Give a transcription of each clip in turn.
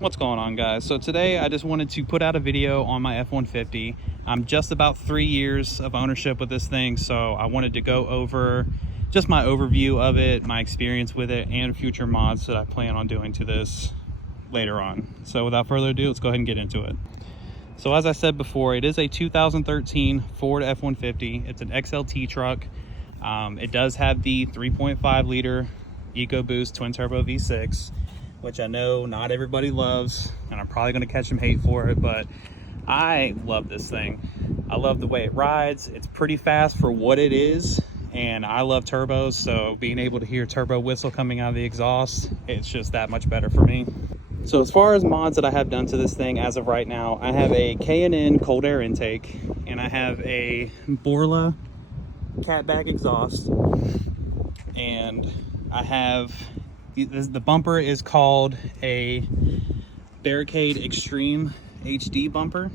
What's going on, guys? So today I just wanted to put out a video on my F-150. I'm just about 3 years of ownership with this thing, so I wanted to go over just my overview of it, my experience with it, and future mods that I plan on doing to this later on. So without further ado, let's go ahead and get into it. So as I said before, it is a 2013 Ford F-150. It's an XLT truck. It does have the 3.5 liter EcoBoost twin turbo V6, which I know not everybody loves, and I'm probably going to catch some hate for it, but I love this thing. I love the way it rides. It's pretty fast for what it is, and I love turbos, so being able to hear turbo whistle coming out of the exhaust, it's just that much better for me. So as far as mods that I have done to this thing as of right now, I have a K&N cold air intake, and I have a Borla catback exhaust, and I have the bumper is called a Barricade Extreme HD bumper.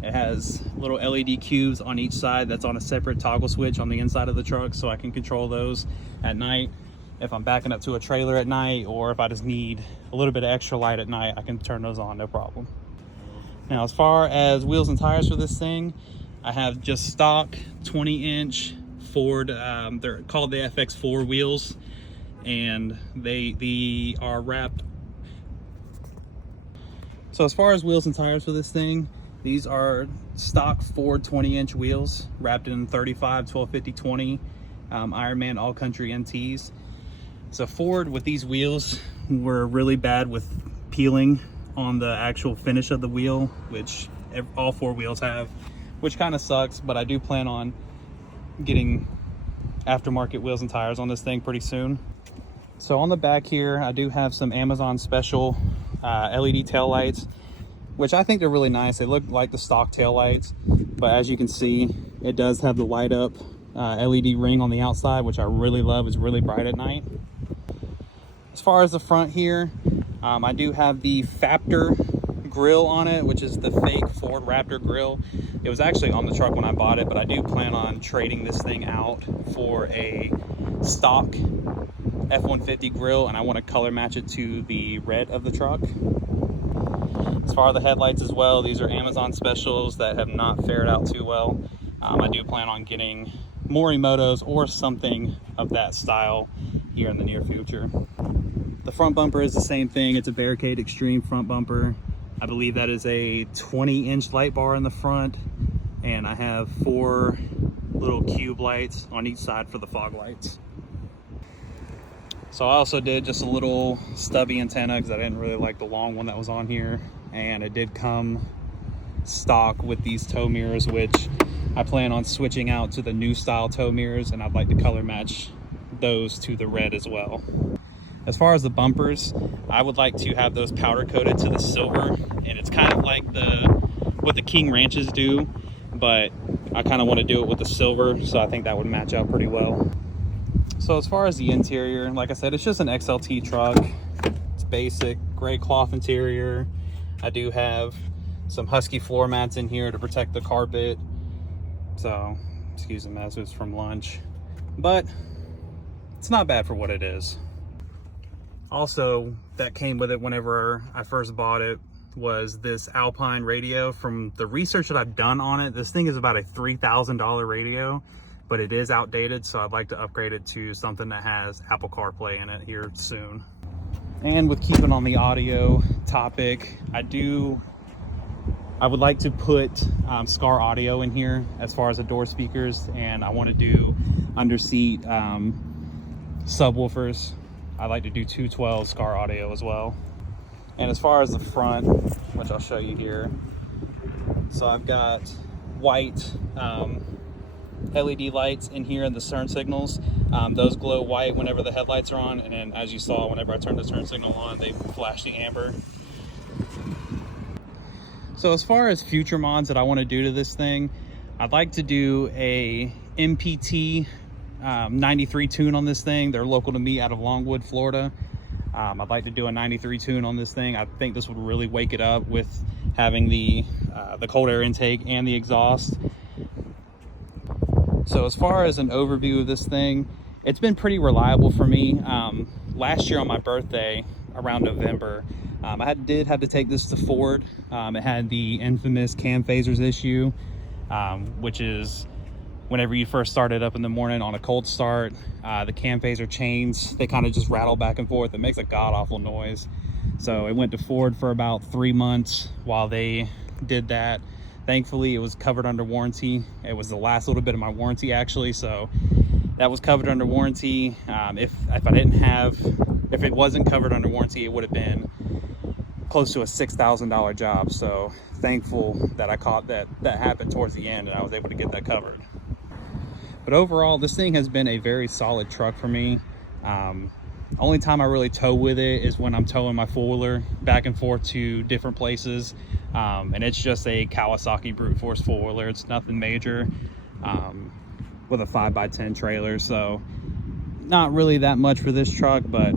It has little LED cubes on each side that's on a separate toggle switch on the inside of the truck, so I can control those at night. If I'm backing up to a trailer at night, or if I just need a little bit of extra light at night, I can turn those on, no problem. Now, as far as wheels and tires for this thing, I have just stock 20-inch Ford, they're called the FX4 wheels, and they are wrapped. So as far as wheels and tires for this thing, these are stock Ford 20-inch wheels wrapped in 35 1250 20 Ironman All Country NTs. So Ford with these wheels were really bad with peeling on the actual finish of the wheel, which all four wheels have, which kind of sucks, but I do plan on getting aftermarket wheels and tires on this thing pretty soon. So on the back here, I do have some Amazon special LED tail lights, which I think they're really nice. They look like the stock tail lights, but as you can see, it does have the light up LED ring on the outside, which I really love. It's really bright at night. As far as the front here, I do have the Factor grill on it, which is the fake Ford Raptor grill. It was actually on the truck when I bought it, but I do plan on trading this thing out for a stock F-150 grill, and I want to color match it to the red of the truck. As far as the headlights as well, these are Amazon specials that have not fared out too well. I do plan on getting Morimotos or something of that style here in the near future. The front bumper is the same thing. It's a Barricade Extreme front bumper. I believe that is a 20-inch light bar in the front, and I have 4 little cube lights on each side for the fog lights. So I also did just a little stubby antenna because I didn't really like the long one that was on here, and it did come stock with these tow mirrors, which I plan on switching out to the new style tow mirrors, and I'd like to color match those to the red as well. As far as the bumpers, I would like to have those powder coated to the silver, and it's kind of like what the King Ranches do, but I kind of want to do it with the silver, so I think that would match out pretty well. So as far as the interior, like I said, it's just an XLT truck. It's basic gray cloth interior. I do have some Husky floor mats in here to protect the carpet. So, excuse the mess, it's from lunch. But it's not bad for what it is. Also, that came with it whenever I first bought it was this Alpine radio. From the research that I've done on it, this thing is about a $3,000 radio, but it is outdated, so I'd like to upgrade it to something that has Apple CarPlay in it here soon. And with keeping on the audio topic, I would like to put Scar audio in here as far as the door speakers, and I want to do underseat subwoofers. I like to do 212 Scar audio as well. And as far as the front, which I'll show you here, so I've got white LED lights in here in the turn signals. Those glow white whenever the headlights are on, and then as you saw, whenever I turn the turn signal on, they flash the amber. So as far as future mods that I want to do to this thing, I'd like to do a MPT 93 tune on this thing. They're local to me out of Longwood, Florida. I'd like to do a 93 tune on this thing. I think this would really wake it up with having the cold air intake and the exhaust. So as far as an overview of this thing, it's been pretty reliable for me. Last year on my birthday, around November, Did have to take this to Ford. It had the infamous cam phasers issue, which is whenever you first start it up in the morning on a cold start, the cam phaser chains, they kind of just rattle back and forth. It makes a god-awful noise. So it went to Ford for about 3 months while they did that. Thankfully, it was covered under warranty. It was the last little bit of my warranty, actually, so that was covered under warranty. If it wasn't covered under warranty, it would have been close to a $6,000 job. So thankful that I caught that happened towards the end and I was able to get that covered. But overall, this thing has been a very solid truck for me. Only time I really tow with it is when I'm towing my four-wheeler back and forth to different places. And it's just a Kawasaki brute force four-wheeler. It's nothing major, with a 5x10 trailer. So not really that much for this truck, but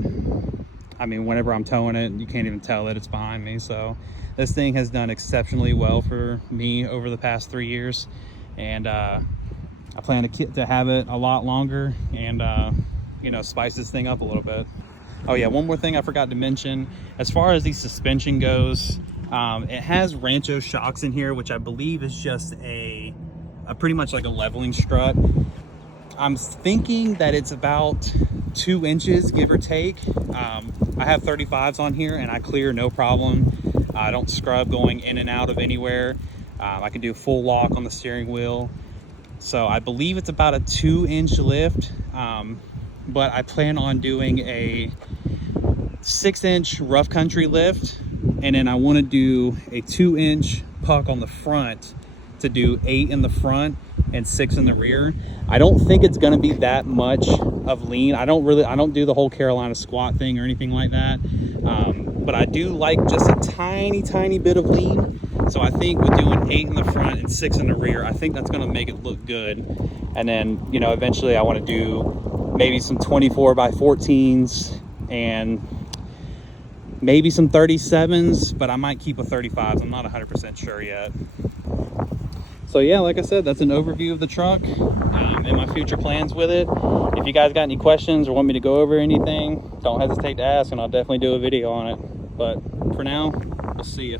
I mean, whenever I'm towing it, you can't even tell that it's behind me. So this thing has done exceptionally well for me over the past 3 years. And I plan to have it a lot longer and, you know, spice this thing up a little bit. Oh yeah, one more thing I forgot to mention. As far as the suspension goes, it has Rancho shocks in here, which I believe is just a pretty much like a leveling strut. I'm thinking that it's about 2 inches, give or take. I have 35s on here and I clear no problem. I don't scrub going in and out of anywhere. I can do full lock on the steering wheel. So I believe it's about a 2-inch lift, but I plan on doing a 6-inch rough country lift, and then I want to do a 2-inch puck on the front to do 8 in the front and 6 in the rear. I don't think it's going to be that much of lean. I don't do the whole Carolina squat thing or anything like that, but I do like just a tiny bit of lean. So I think with doing 8 in the front and 6 in the rear, I think that's going to make it look good. And then, you know, eventually I want to do maybe some 24x14s and maybe some 37s, but I might keep a 35s. I'm not 100% sure yet. So yeah, like I said, that's an overview of the truck and my future plans with it. If you guys got any questions or want me to go over anything, don't hesitate to ask and I'll definitely do a video on it. But for now, we'll see you.